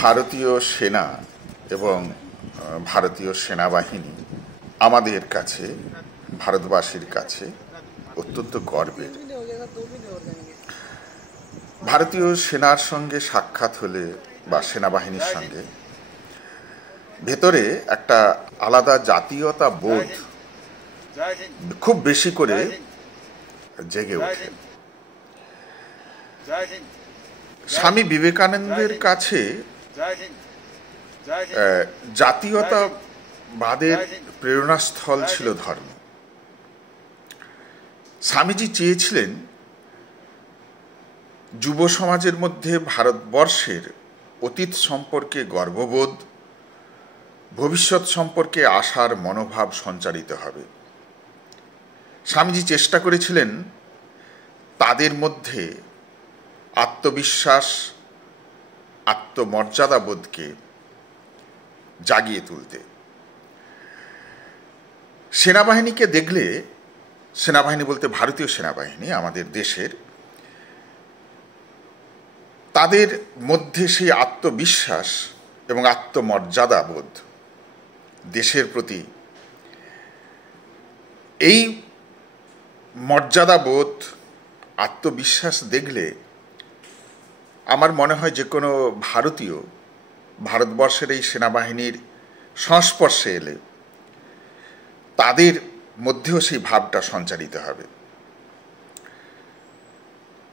ভারতীয় সেনা এবং ভারতীয় সেনাবাহিনী আমাদের কাছে, ভারতবাসীর কাছে অত্যন্ত গর্বের। ভারতীয় সেনার সঙ্গে সাক্ষাৎ হলে বা সেনাবাহিনীর সঙ্গে ভেতরে একটা আলাদা জাতীয়তা বোধ খুব বেশি করে জেগে ওঠে। স্বামী বিবেকানন্দের কাছে জাতীয়তাবাদের প্রেরণাস্থল ছিল ধর্ম। স্বামীজি চেয়েছিলেন যুব সমাজের মধ্যে ভারতবর্ষের অতীত সম্পর্কে গর্ববোধ, ভবিষ্যৎ সম্পর্কে আশার মনোভাব সঞ্চারিত হবে। স্বামীজি চেষ্টা করেছিলেন তাদের মধ্যে আত্মবিশ্বাস, আত্মমর্যাদাবোধকে জাগিয়ে তুলতে। সেনাবাহিনীকে দেখলে, সেনাবাহিনী বলতে ভারতীয় সেনাবাহিনী আমাদের দেশের, তাদের মধ্যে সেই আত্মবিশ্বাস এবং আত্মমর্যাদাবোধ, দেশের প্রতি এই মর্যাদাবোধ, আত্মবিশ্বাস দেখলে আমার মনে হয় যে কোনো ভারতীয় ভারতবর্ষের এই সেনাবাহিনীর সংস্পর্শে এলে তাদের মধ্যেও সেই ভাবটা সঞ্চারিত হবে।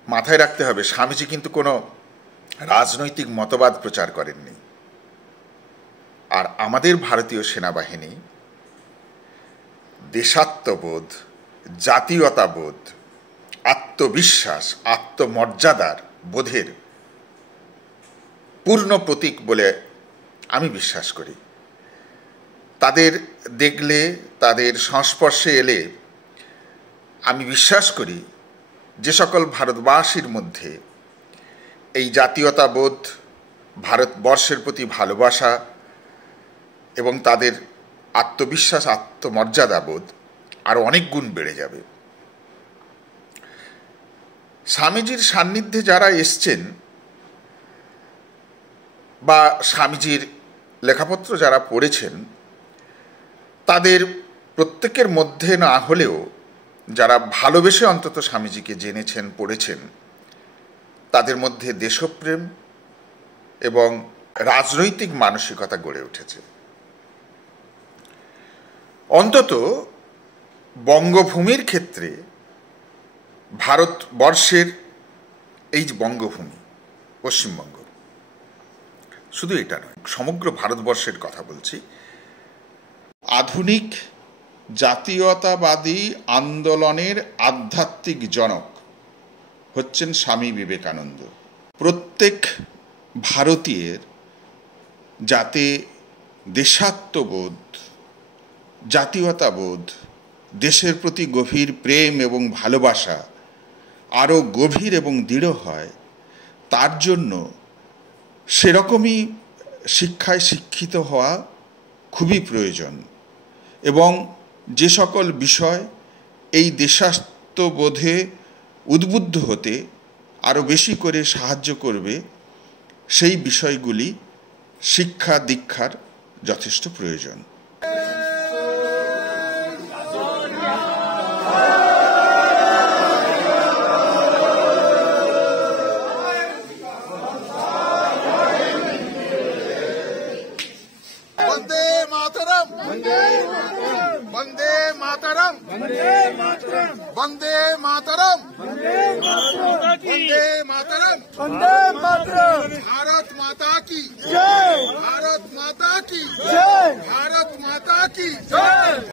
মাথায় রাখতে হবে, স্বামীজি কিন্তু কোনো রাজনৈতিক মতবাদ প্রচার করেননি। আর আমাদের ভারতীয় সেনাবাহিনী দেশাত্মবোধ, জাতীয়তাবোধ, আত্মবিশ্বাস, আত্মমর্যাদার বোধের পূর্ণ প্রতীক বলে আমি বিশ্বাস করি। তাদের দেখলে, তাদের সংস্পর্শে এলে আমি বিশ্বাস করি যে সকল ভারতবাসীর মধ্যে এই জাতীয়তাবোধ, ভারতবর্ষের প্রতি ভালোবাসা এবং তাদের আত্মবিশ্বাস, আত্মমর্যাদাবোধ আরও অনেক গুণ বেড়ে যাবে। স্বামীজির সান্নিধ্যে যারা এসছেন বা স্বামীজির লেখাপত্র যারা পড়েছেন, তাদের প্রত্যেকের মধ্যে না হলেও যারা ভালোবেসে অন্তত স্বামীজিকে জেনেছেন, পড়েছেন, তাদের মধ্যে দেশপ্রেম এবং রাজনৈতিক মানসিকতা গড়ে উঠেছে। অন্তত বঙ্গভূমির ক্ষেত্রে ভারতবর্ষের এই যে বঙ্গভূমি, পশ্চিমবঙ্গ, শুধু এটা নয়, সমগ্র ভারতবর্ষের কথা বলছি, আধুনিক জাতীয়তাবাদী আন্দোলনের আধ্যাত্মিক জনক হচ্ছেন স্বামী বিবেকানন্দ। প্রত্যেক ভারতীয়ের যাতে দেশাত্মবোধ, জাতীয়তাবোধ, দেশের প্রতি গভীর প্রেম এবং ভালোবাসা আরও গভীর এবং দৃঢ় হয়, তার জন্য সেরকমই শিক্ষায় শিক্ষিত হওয়া খুবই প্রয়োজন। এবং যে সকল বিষয় এই দেশাত্মবোধে উদ্বুদ্ধ হতে আরও বেশি করে সাহায্য করবে, সেই বিষয়গুলি শিক্ষা দীক্ষার যথেষ্ট প্রয়োজন। वंदे मातरम, वंदे मातरम, वंदे मातरम, वंदे मातरम, वंदे मातरम, वंदे मातरम। भारत माता की जय, भारत माता की जय, भारत माता की जय।